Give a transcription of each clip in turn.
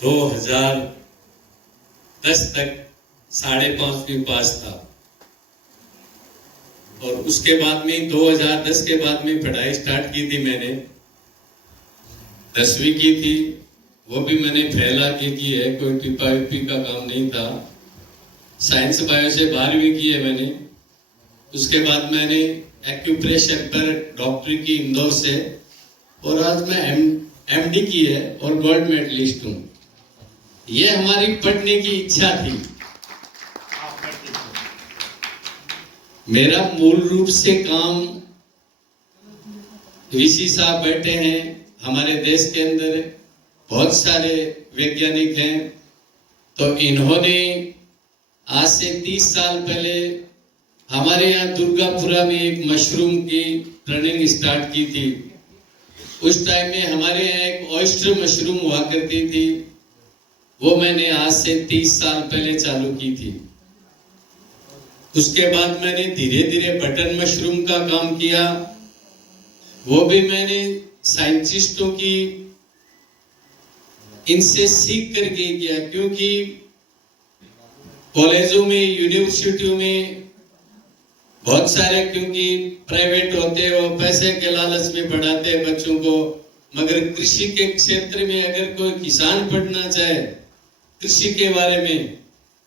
2010 तक 5.5 पास था और उसके बाद में 2010 के बाद में पढ़ाई स्टार्ट की थी मैंने। 10वीं की थी, वो भी मैंने फेल आके की है, कोई टिप्पा विप्पी का काम नहीं था। साइंस बायो से 12वीं की है मैंने। उसके बाद मैंने एक्यूप्रेशर पर डॉक्टरी की इंदौर से, और आज मैं एमडी की है और गोल्ड मेडलिस्ट हूँ। ये हमारी पढ़ने की इच्छा थी। मेरा मूल रूप से काम, वीसी साहब बैठे हैं, हमारे देश के अंदर बहुत सारे वैज्ञानिक हैं, तो इन्होंने आज से 30 साल पहले हमारे यहाँ दुर्गापुरा में एक मशरूम की ट्रेनिंग स्टार्ट की थी। उस टाइम में हमारे यहाँ एक ऑयस्टर मशरूम हुआ करती थी, वो मैंने आज से 30 साल पहले चालू की थी। उसके बाद मैंने धीरे धीरे बटन मशरूम का काम किया, वो भी मैंने साइंटिस्टों की इनसे सीख करके किया, क्योंकि कॉलेजों में, यूनिवर्सिटियों में बहुत सारे, क्योंकि प्राइवेट होते हैं, वो पैसे के लालच में पढ़ाते हैं बच्चों को, मगर कृषि के क्षेत्र में अगर कोई किसान पढ़ना चाहे कृषि के बारे में,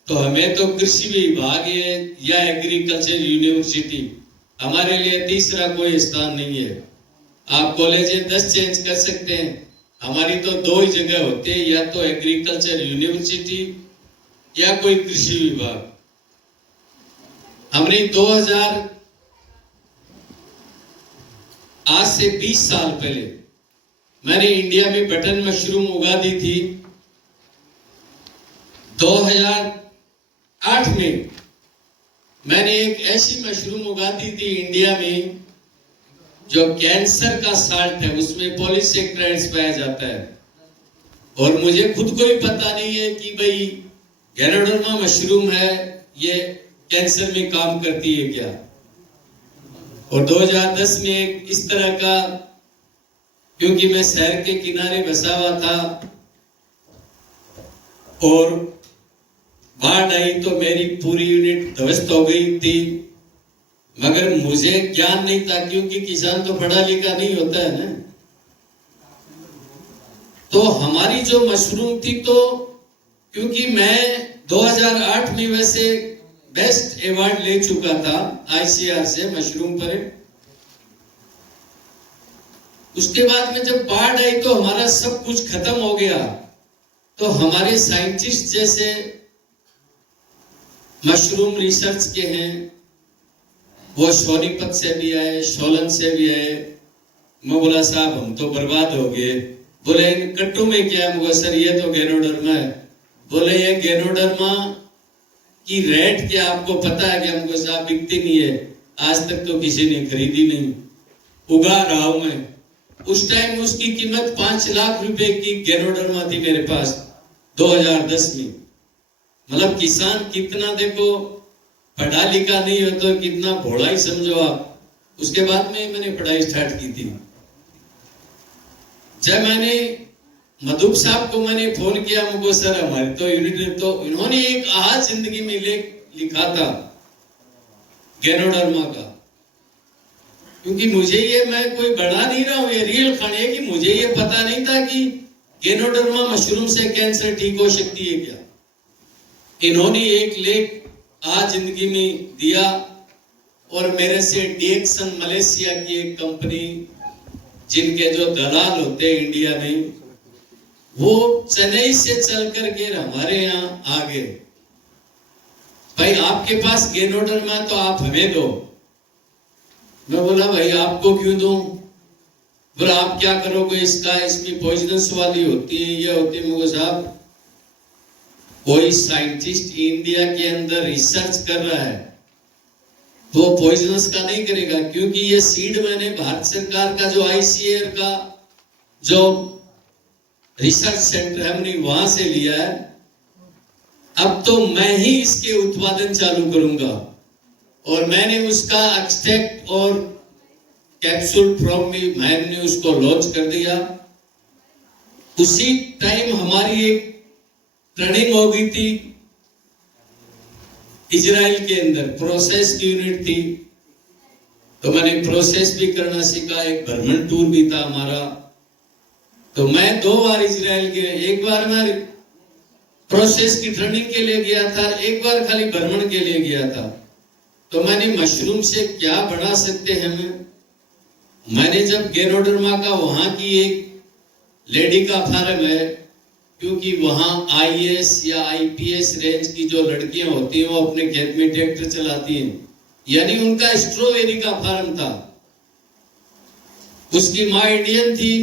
तो हमें तो कृषि विभाग है या एग्रीकल्चर यूनिवर्सिटी, हमारे लिए तीसरा कोई स्थान नहीं है। आप कॉलेजें 10 चेंज कर सकते हैं, हमारी तो 2 ही जगह होती है, या तो एग्रीकल्चर यूनिवर्सिटी या कोई कृषि विभाग। हमने 2000 आज से 20 साल पहले मैंने इंडिया में बटन मशरूम उगा दी थी। 2008 में मैंने एक ऐसी मशरूम उगा दी थी इंडिया में जो कैंसर का साल्ट है, उसमें पॉलीसेक्राइड्स पाया जाता है, और मुझे खुद को ही पता नहीं है कि भाई गैनोडर्मा मशरूम है, ये कैंसर में काम करती है क्या। और 2010 में एक इस तरह का, क्योंकि मैं शहर के किनारे बसा हुआ था और बाढ़ आई तो मेरी पूरी यूनिट ध्वस्त हो गई थी, मगर मुझे ज्ञान नहीं था, क्योंकि किसान तो पढ़ा लिखा नहीं होता है ना। तो हमारी जो मशरूम थी, तो क्योंकि मैं 2008 में वैसे बेस्ट अवार्ड ले चुका था आईसीआर से मशरूम पर, उसके बाद में जब बाढ़ आई तो हमारा सब कुछ खत्म हो गया। तो हमारे साइंटिस्ट जैसे मशरूम रिसर्च के हैं, वो सोनीपत से भी आए, सोलन से भी आए। मैं बोला साहब हम तो बर्बाद हो गए। बोले इन कट्टों में क्या है? मुझे सर ये तो गैनोडर्मा है। बोले ये गैनोडर्मा की रेट क्या आपको पता है? क्या? मुझे साहब बिकती नहीं है, आज तक तो किसी ने खरीदी नहीं, उगा रहा हूं मैं। उस टाइम उसकी कीमत 5 लाख रुपए की गैनोडर्मा थी मेरे पास 2010 में। मतलब किसान कितना, देखो पढ़ा लिखा नहीं हो तो कितना भोला ही समझो आप। उसके बाद में मैंने पढ़ाई स्टार्ट की थी। जब मैंने मधुप साहब को मैंने फोन किया, मुझको सर हमारे तो यूनिट, तो इन्होंने एक आज जिंदगी में लिखा था गैनोडर्मा का, क्योंकि मुझे ये, मैं कोई बना नहीं रहा हूं, ये रियल कहानी है कि मुझे ये पता नहीं था कि गैनोडर्मा मशरूम से कैंसर ठीक हो सकती है क्या। इन्होंने एक लेख आज जिंदगी में दिया, और मेरे से डीएक्सन मलेशिया की एक कंपनी, जिनके जो दलाल होते हैं इंडिया में, वो चेन्नई से चल करके हमारे यहाँ आ गए। भाई आपके पास गैनोडर्मा तो आप हमें दो। मैं बोला भाई आपको क्यों दूं? बोला आप क्या करोगे इसका, इसमें पॉइजनस वाली होती है, ये होती है। मुझे साहब कोई साइंटिस्ट इंडिया के अंदर रिसर्च कर रहा है, वो पॉइजनस का नहीं करेगा, क्योंकि ये सीड मैंने भारत सरकार का जो आईसीएआर का जो रिसर्च सेंटर है, हमने वहां से लिया है। अब तो मैं ही इसके उत्पादन चालू करूंगा, और मैंने उसका एक्सट्रैक्ट और कैप्सूल फॉर्म में मैंने उसको लॉन्च कर दिया। उसी टाइम हमारी एक ट्रेनिंग हो गई थी इजराइल के अंदर, प्रोसेस की यूनिट थी, तो मैंने प्रोसेस भी करना सीखा। एक भ्रमण टूर भी था हमारा, तो मैं 2 बार इजराइल गया। एक बार मैं प्रोसेस की ट्रेनिंग के लिए गया था, एक बार खाली भ्रमण के लिए गया था। तो मैंने मशरूम से क्या बना सकते हैं मैंने जब गैनोडर्मा का वहां की एक लेडी का फार्म है, क्योंकि वहां आईएएस या आईपीएस रेंज की जो लड़कियां होती हैं वो अपने खेत में ट्रैक्टर चलाती हैं, यानी उनका स्ट्रॉबेरी का फार्म था। उसकी माँ इंडियन थी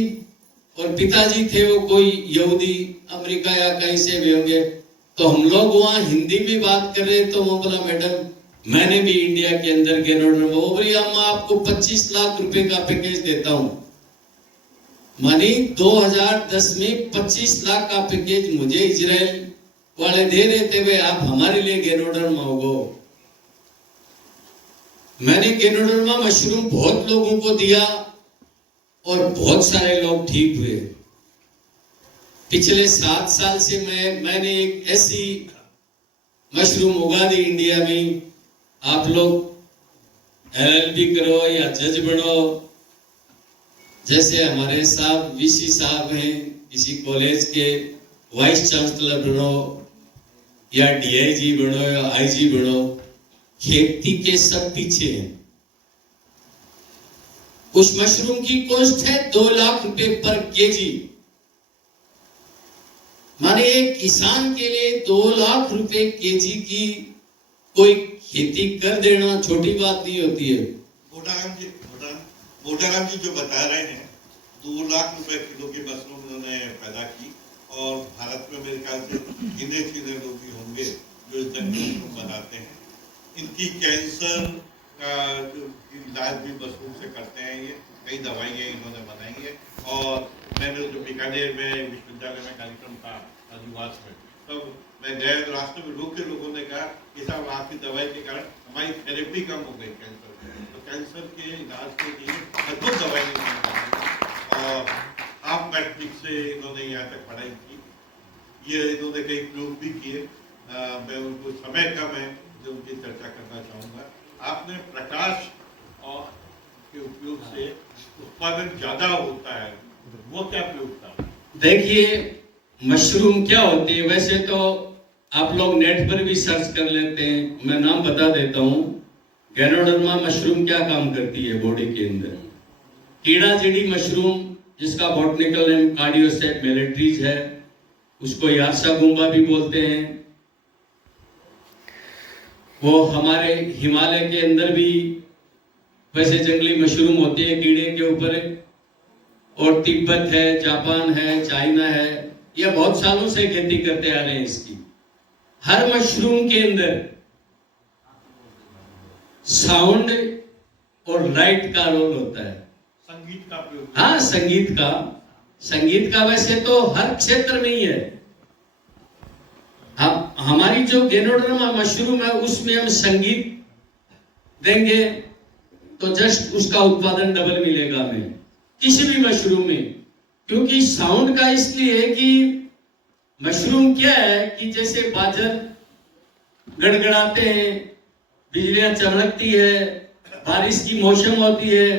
और पिताजी थे वो कोई यहूदी, अमेरिका या कहीं से भी होंगे। तो हम लोग वहां हिंदी में बात कर रहे, तो वो बोला मैडम मैंने भी इंडिया के अंदर गैनोडर्मा, वो बोली अम्मा आपको 25 लाख रुपए का पैकेज देता हूं। मानी 2010 में 25 लाख का पैकेज मुझे इजराइल वाले दे रहे थे, वे आप हमारे लिए गैनोडर्मा होगो। मैंने गैनोडर्मा मशरूम बहुत लोगों को दिया और बहुत सारे लोग ठीक हुए। पिछले 7 साल से मैंने एक ऐसी मशरूम उगा दी इंडिया में। आप लोग एलएलबी करो या जज बनो, जैसे हमारे साहब वीसी साहब हैं, किसी कॉलेज के वाइस चांसलर बनो या डीआईजी बनो या आईजी बनो, खेती के सब पीछे हैं। उस मशरूम की कॉस्ट है 2 लाख रुपए पर केजी। माने एक किसान के लिए 2 लाख रुपए केजी की कोई खेती कर देना छोटी बात नहीं होती है। मोटाराम जी जो बता रहे हैं 2 लाख रुपए किलो की मशरूम उन्होंने पैदा की, और भारत में मेरे ख्याल से गिने चुने लोग ही होंगे जो इस जंगली मशरूम बनाते हैं। इनकी कैंसर का जो इलाज भी मशरूम से करते हैं, ये कई दवाइयाँ इन्होंने बनाई है। और मैंने जो बीकानेर में विश्वविद्यालय में कार्यक्रम था आदिवास में, तब मैं गया तो रास्ते में रोक के लोगों ने कहा कि साहब आपकी दवाई के कारण हमारी थेरेपी कम हो गई कैंसर की। तो कैंसर के इलाज के लिए अद्भुत दवाई नहीं, और आप मैट्रिक से इन्होंने यहाँ तक पढ़ाई की। ये इन्होंने कई प्रयोग भी किए। मैं उनको समय कम है जो उनकी चर्चा करना चाहूँगा। आपने प्रकाश और के उपयोग से उत्पादन ज्यादा होता है, वो क्या प्रयोग था? देखिए मशरूम क्या होती है, वैसे तो आप लोग नेट पर भी सर्च कर लेते हैं, मैं नाम बता देता हूँ। गैनोडर्मा मशरूम क्या काम करती है बॉडी के अंदर। कीड़ा जड़ी मशरूम जिसका बॉटनिकल नेम कार्डियोसेप मेलेट्रीज है, उसको यार्सा गुम्बा भी बोलते हैं। वो हमारे हिमालय के अंदर भी वैसे जंगली मशरूम होती है कीड़े के ऊपर, और तिब्बत है, जापान है, चाइना है, ये बहुत सालों से खेती करते आ रहे हैं इसकी। हर मशरूम के अंदर साउंड और लाइट का रोल होता है। संगीत का प्रयोग? हाँ, संगीत का वैसे तो हर क्षेत्र में ही है। अब हमारी जो गैनोडर्मा मशरूम है उसमें हम संगीत देंगे तो जस्ट उसका उत्पादन डबल मिलेगा हमें, किसी भी मशरूम में। क्योंकि साउंड का इसलिए कि मशरूम क्या है कि जैसे बादल गड़गड़ाते हैं, बिजलियां चमकती है, बारिश की मौसम होती है,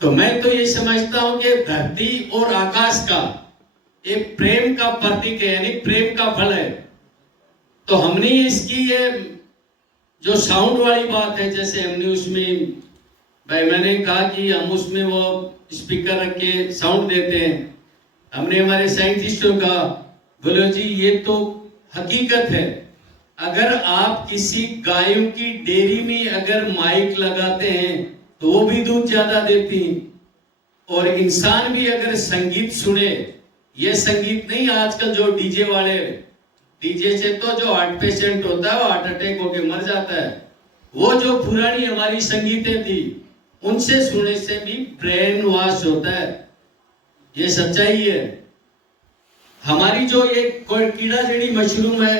तो मैं तो ये समझता हूं कि धरती और आकाश का एक प्रेम का प्रतीक है, यानी प्रेम का फल है। तो हमने इसकी ये जो साउंड वाली बात है, जैसे हमने उसमें भाई मैंने कहा कि हम उसमें वो स्पीकर रख के साउंड देते हैं। हमने हमारे साइंटिस्टों का बोलो जी ये तो हकीकत है। अगर आप किसी गायों की डेयरी में अगर माइक लगाते हैं तो वो भी दूध ज्यादा देती, और इंसान भी अगर संगीत सुने, ये संगीत नहीं आजकल जो डीजे वाले, डीजे से तो जो हार्ट पेशेंट होता है वो हार्ट अटैक होके मर जाता है। वो जो पुरानी हमारी संगीतें थी उनसे सुनने से भी ब्रेन वॉश होता है, ये सच्चाई है। हमारी जो ये कीड़ा जड़ी मशरूम है,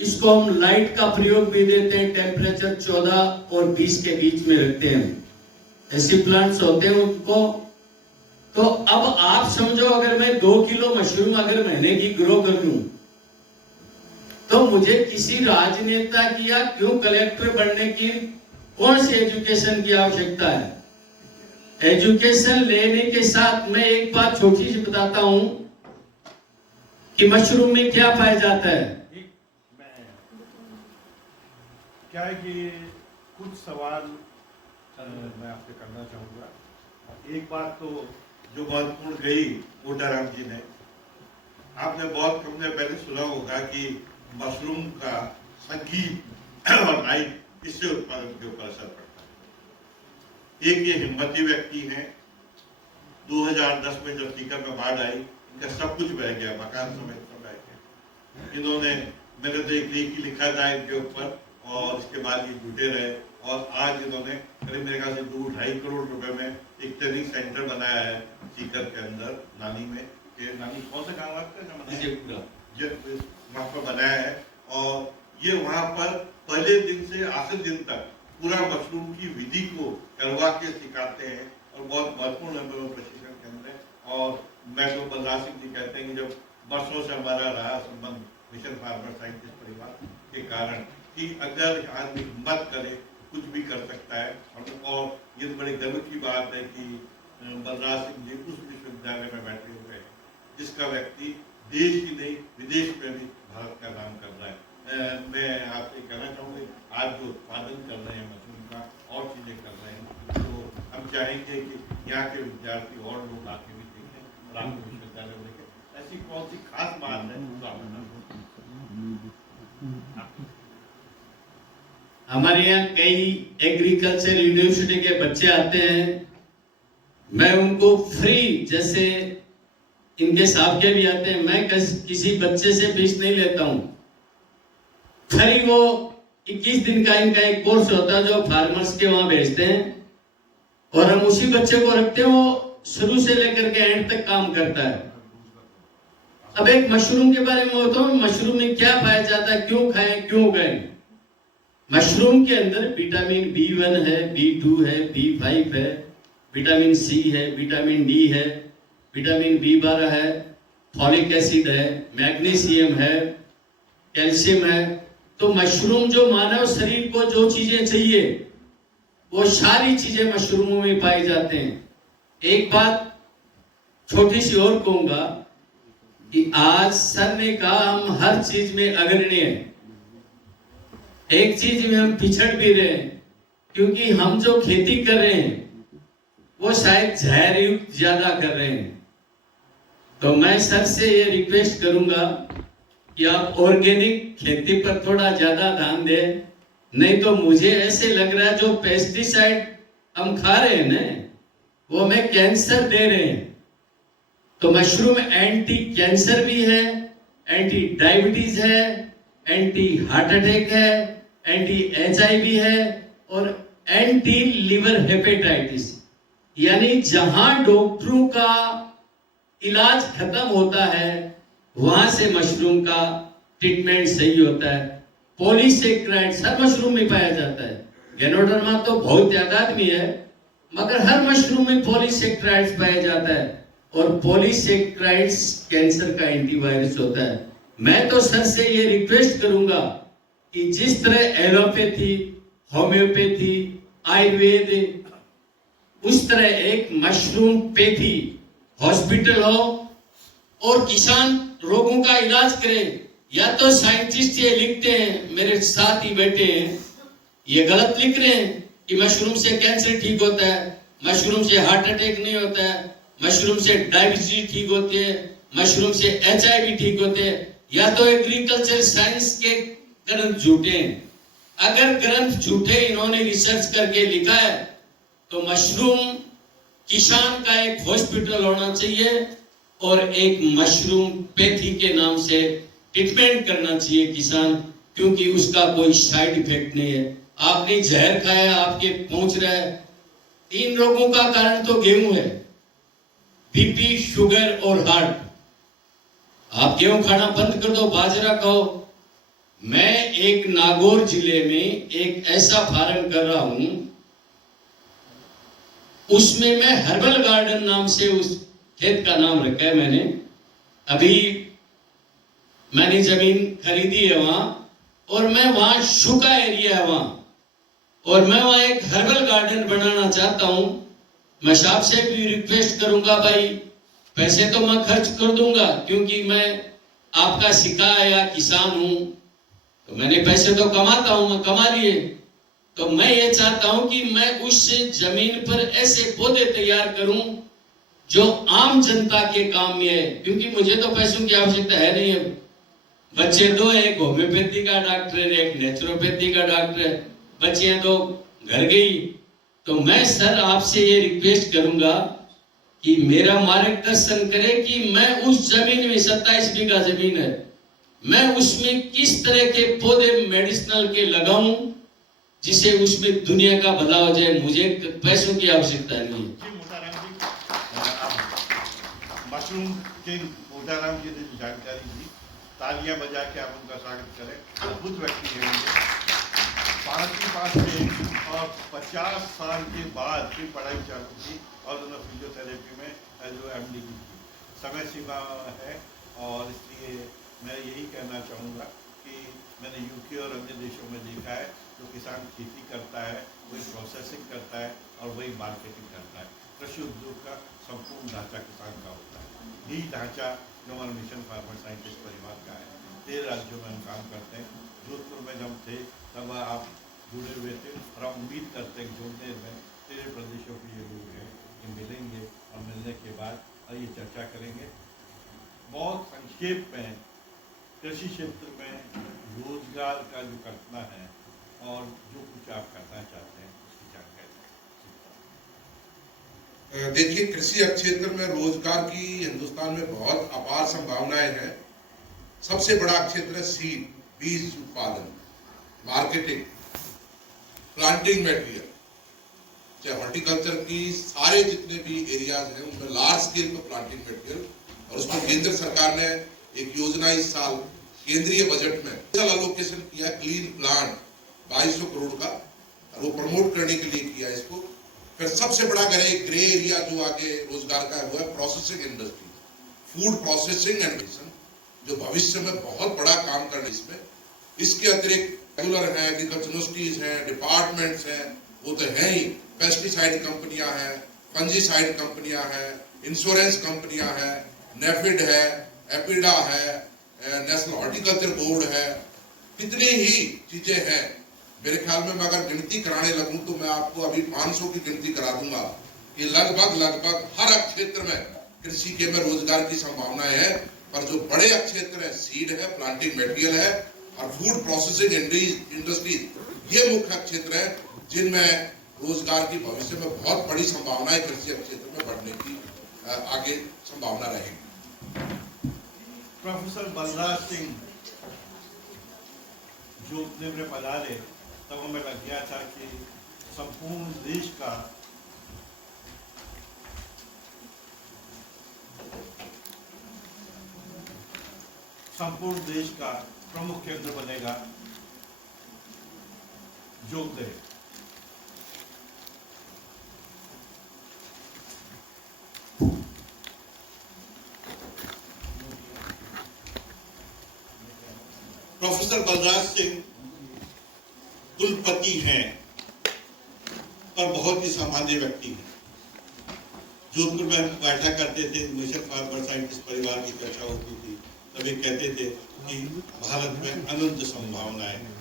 इसको हम लाइट का प्रयोग भी देते हैं, टेम्परेचर 14 और 20 के बीच में रखते हैं। ऐसे प्लांट्स होते हैं उनको तो अब आप समझो, अगर मैं 2 किलो मशरूम अगर महीने की ग्रो कर लूं, तो मुझे किसी राजनेता की या क्यों कलेक्टर बनने की कौन सी एजुकेशन की आवश्यकता है। एजुकेशन लेने के साथ मैं एक बात छोटी सी बताता हूं कि मशरूम में क्या पाया जाता है। क्या है कि कुछ सवाल मैं आपसे करना चाहूँगा। एक बात तो जो महत्वपूर्ण कही कोटाराम जी ने, आपने बहुत कम ने पहले सुना होगा कि मशरूम का संगीत और लाइट इससे उत्पादन के ऊपर असर पड़ता है। एक ये हिम्मती व्यक्ति हैं, 2010 में जब सीकर में बाढ़ आई, इनका सब कुछ बह गया, मकान समेत सब बह गया। इन्होंने, मैंने तो एक लेख ही लिखा था इनके ऊपर, और इसके बाद ये जुटे रहे, और आज इन्होंने करीब मेरे ख्याल से 2-2.5 करोड़ रुपए में एक ट्रेनिंग सेंटर बनाया है सीकर के अंदर, नानी में। नानी कौन सा गाँव आपका? वहाँ पर बनाया है, और ये वहाँ पर पहले दिन से आखिर दिन तक पूरा मशरूम की विधि को करवा के सिखाते हैं, और बहुत महत्वपूर्ण प्रशिक्षण केंद्र है। और मैं तो बलराज सिंह जी कहते हैं कि जब वर्षों से हमारा रहा संबंध मिशन फार्मर साइंटिस्ट परिवार के कारण, कि अगर आदमी हिम्मत करे कुछ भी कर सकता है। और ये बड़े गर्व की बात है कि बलराज सिंह जी उस विश्वविद्यालय में बैठे हुए हैं जिसका व्यक्ति देश ही नहीं विदेश में भी भारत का नाम कर रहा है। मैं आपसे कहना चाहूँगा, आज जो उत्पादन कर रहे हैं मशरूम का और चीज़ें कर रहे हैं, तो हम चाहेंगे कि यहाँ के विद्यार्थी और लोग आके भी देखें और आपके विश्वविद्यालय में देखें। ऐसी कौन सी खास बात है तो आप हमारे यहाँ कई एग्रीकल्चर यूनिवर्सिटी के बच्चे आते हैं, मैं उनको फ्री, जैसे इनके साहब के भी आते हैं, मैं किसी बच्चे से फीस नहीं लेता हूँ। फ्री वो 21 दिन का इनका एक कोर्स होता है जो फार्मर्स के वहां भेजते हैं, और हम उसी बच्चे को रखते हैं, वो शुरू से लेकर के एंड तक काम करता है। अब एक मशरूम के बारे में बताऊं, मशरूम में क्या पाया जाता है, क्यों खाएं, क्यों उगाएं। मशरूम के अंदर विटामिन B1 है, B2 है, B5 है, विटामिन C है, विटामिन D है, विटामिन B12 है, फॉलिक एसिड है, मैग्नीशियम है, कैल्शियम है। तो मशरूम जो मानव शरीर को जो चीजें चाहिए वो सारी चीजें मशरूमों में पाई जाते हैं। एक बात छोटी सी और कहूंगा कि आज सर ने कहा हम हर चीज में अग्रणी हैं, एक चीज में हम पिछड़ भी रहे हैं, क्योंकि हम जो खेती कर रहे हैं वो शायद जहर युक्त ज्यादा कर रहे हैं। तो मैं सर से ये रिक्वेस्ट करूंगा कि आप ऑर्गेनिक खेती पर थोड़ा ज्यादा ध्यान दें, नहीं तो मुझे ऐसे लग रहा है जो पेस्टिसाइड हम खा रहे हैं ना, वो हमें कैंसर दे रहे हैं। तो मशरूम एंटी कैंसर भी है, एंटी डायबिटीज है, एंटी हार्ट अटैक है, एंटी HIV है, और एंटी लिवर हेपेटाइटिस। यानी जहां डॉक्टरों का इलाज खत्म होता है वहां से मशरूम का ट्रीटमेंट सही होता है। पॉलीसेक्राइड्स हर मशरूम में पाया जाता है, गैनोडर्मा तो बहुत तादाद में है, मगर हर मशरूम में पॉलीसेक्राइड्स पाया जाता है, और पॉलीसेक्राइड्स कैंसर का एंटीवायरस होता है। मैं तो सर से ये रिक्वेस्ट करूंगा कि जिस तरह एलोपैथी, होम्योपैथी, आयुर्वेद, उस तरह एक मशरूम पैथी हॉस्पिटल हो और किसान रोगों का इलाज करें। या तो साइंटिस्ट ये लिखते हैं, मेरे साथ ही बैठे हैं, ये गलत लिख रहे हैं कि मशरूम से कैंसर ठीक होता है, मशरूम से हार्ट अटैक नहीं होता है, मशरूम से डायबिटीज ठीक होती है, मशरूम से HIV ठीक होते हैं। या तो एग्रीकल्चर साइंस के ग्रंथ झूठे हैं। अगर ग्रंथ झूठे इन्होंने रिसर्च करके लिखा है तो मशरूम किसान का एक हॉस्पिटल होना चाहिए, और एक मशरूम पैथी के नाम से ट्रीटमेंट करना चाहिए किसान, क्योंकि उसका कोई साइड इफेक्ट नहीं है। आपने जहर खाया, आपके पहुंच रहा है। 3 रोगों का कारण तो गेहूं है, BP, शुगर और हार्ट। आप गेहूं खाना बंद कर दो, बाजरा खाओ। मैं एक नागौर जिले में एक ऐसा फार्म कर रहा हूं, उसमें मैं हर्बल गार्डन नाम से उस खेत का नाम रखा है मैंने। अभी मैंने जमीन खरीदी है वहां, और मैं वहां सूखा एरिया है वहां, और मैं वहां एक हर्बल गार्डन बनाना चाहता हूं। मैं साहब से भी रिक्वेस्ट करूंगा, भाई पैसे तो मैं खर्च कर दूंगा, क्योंकि मैं आपका सिखाया किसान हूं, तो मैंने पैसे तो कमाता हूं, मैं कमा लिए। तो मैं ये चाहता हूं कि मैं उस जमीन पर ऐसे पौधे तैयार करूं जो आम जनता के काम में है, क्योंकि मुझे तो पैसों की आवश्यकता है नहीं है। बच्चे दो, एक होम्योपैथी का डॉक्टर है, एक नेचुरोपैथी का डॉक्टर है, बच्चियां तो घर गई। तो मैं सर आपसे ये रिक्वेस्ट करूंगा कि मेरा मार्गदर्शन करें कि मैं उस जमीन में 27 बीघा जमीन है, मैं उसमें किस तरह के पौधे मेडिसिनल के लगाऊं जिसे उसमें दुनिया का भला हो जाए। मुझे पैसों की आवश्यकता नहीं है। जी मोटाराम जी, मशरूम किंग मोटाराम जी ने जो जानकारी दी, तालियां बजा के आप उनका स्वागत करें। अद्भुत व्यक्ति है ये, 5 के और 50 साल के बाद फिर पढ़ाई चालू की और उन्होंने फिजियोथेरेपी में जो MD की समय सीमा है। और इसलिए मैं यही कहना चाहूँगा कि मैंने UK और अन्य देशों में देखा है, जो किसान खेती करता है वही प्रोसेसिंग करता है और वही मार्केटिंग करता है। कृषि उद्योग का संपूर्ण ढांचा किसान का होता है। यही ढांचा जो हमारे मिशन फार्मर साइंटिस्ट परिवार का है। 13 राज्यों में हम काम करते हैं। जोधपुर में जब थे तब आप जुड़े हुए थे, और हम उम्मीद करते हैं जोड़ने में 13 प्रदेशों के ये लोग हैं, ये मिलेंगे और मिलने के बाद और ये चर्चा करेंगे। बहुत संक्षेप में कृषि क्षेत्र में रोजगार का जो कल्पना है और जो कुछ आप करना चाहते हैं उसकी जानकारी। देखिए, कृषि क्षेत्र में रोजगार की हिंदुस्तान में बहुत अपार संभावनाएं हैं। सबसे बड़ा क्षेत्र है सीड, बीज उत्पादन, मार्केटिंग, प्लांटिंग मटेरियल। चाहे हॉर्टिकल्चर की सारे जितने भी एरियाज हैं उनमें लार्ज स्केल पर प्लांटिंग मटेरियल, और उसमें केंद्र सरकार ने एक योजना इस साल केंद्रीय बजट में एलोकेशन किया, क्लीन प्लांट 2200 करोड़ का, और वो प्रमोट करने के लिए किया इसको। फिर सबसे बड़ा ग्रे एरिया जो आगे रोजगार का हुआ है processing industry, food processing and जो भविष्य में बहुत बड़ा काम करना इसमें। इसके अतिरिक्त रेगुलर है, एग्रीकल्चर यूनिवर्सिटीज हैं, डिपार्टमेंट्स हैं, वो तो है ही, पेस्टिसाइड कंपनियां हैं, फंजीसाइड कंपनियां हैं, इंश्योरेंस कंपनियां हैं, नेफिड है, एपिडा है, नेशनल हॉर्टिकल्चर बोर्ड है, कितनी ही चीजें हैं। मेरे ख्याल में मैं अगर गिनती कराने लगूं तो मैं आपको अभी 500 की गिनती करा दूंगा कि लगभग हर क्षेत्र में कृषि के में रोजगार की संभावनाएं है। पर जो बड़े क्षेत्र है, सीड है, प्लांटिंग मटेरियल है और फूड प्रोसेसिंग इंडस्ट्रीज, ये मुख्य क्षेत्र है जिनमें रोजगार की भविष्य में बहुत बड़ी संभावनाएं कृषि क्षेत्र में बढ़ने की आगे संभावना रहेगी। प्रोफेसर बलराज सिंह जो उतने में पधारे तब हमें लग गया था कि संपूर्ण देश का प्रमुख केंद्र बनेगा जोगदेव। प्रोफेसर बलराज सिंह कुलपति हैं और बहुत ही सामान्य व्यक्ति हैं। जोधपुर में हम बैठा करते थे, मिशन फार्मर साइंटिस्ट परिवार की चर्चा होती थी, तभी कहते थे कि भारत में अनंत संभावनाएं हैं।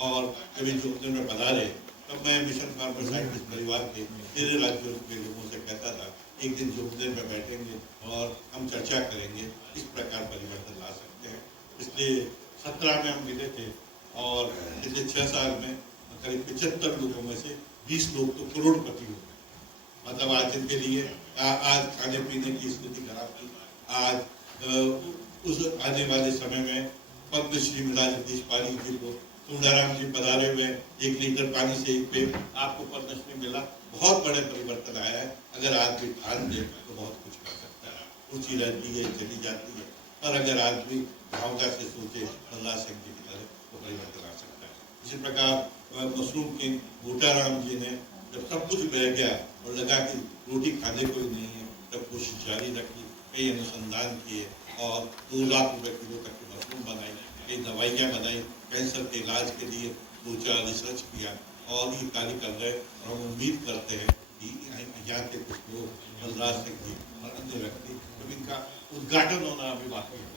और कभी जोधपुर में पधारे तब मैं मिशन फार्मर साइंटिस्ट परिवार के 13 राज्यों के लोगों से कहता था एक दिन जोधपुर में बैठेंगे और हम चर्चा करेंगे, इस प्रकार परिवर्तन ला सकते हैं। इसलिए 17 में हम मिले थे और पिछले 6 साल में करीब 75 लोगों में से 20 लोग तो करोड़पति हो गए। मतलब आज इनके लिए आज खाने पीने की स्थिति खराब थी, आज उस आने वाले समय में पद्मश्री मिला जगदीश पाली जी को, सुंदराम जी पधारे हुए 1 लीटर पानी से एक पेड़, आपको पद्मश्री मिला। बहुत बड़े परिवर्तन आया है। अगर आदमी ध्यान दे तो बहुत कुछ कर सकता है। ऊंची रहती है, चली जाती है, पर अगर आदमी भावना से सोचे बलराज सिंह की तरह तो परिवर्तन आ सकता है। इसी प्रकार मशरूम किंग बूटाराम जी ने जब सब कुछ बह गया और लगा कि रोटी खाने कोई नहीं है, तब कोशिश जारी रखी, कई अनुसंधान किए और 2 लाख रुपए किलो तक की मशरूम बनाई, कई दवाइयाँ बनाई, कैंसर के इलाज के लिए 2-4 रिसर्च किया और ये कार्य कर रहे। और हम उम्मीद करते हैं कि यहाँ के कुछ लोग, बलराज सिंह जी और अन्य व्यक्ति, जब इनका उद्घाटन होना अभी बाकी है,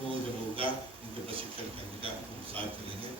वो जब होगा उनके प्रशिक्षण करने का हम साथ चलेंगे।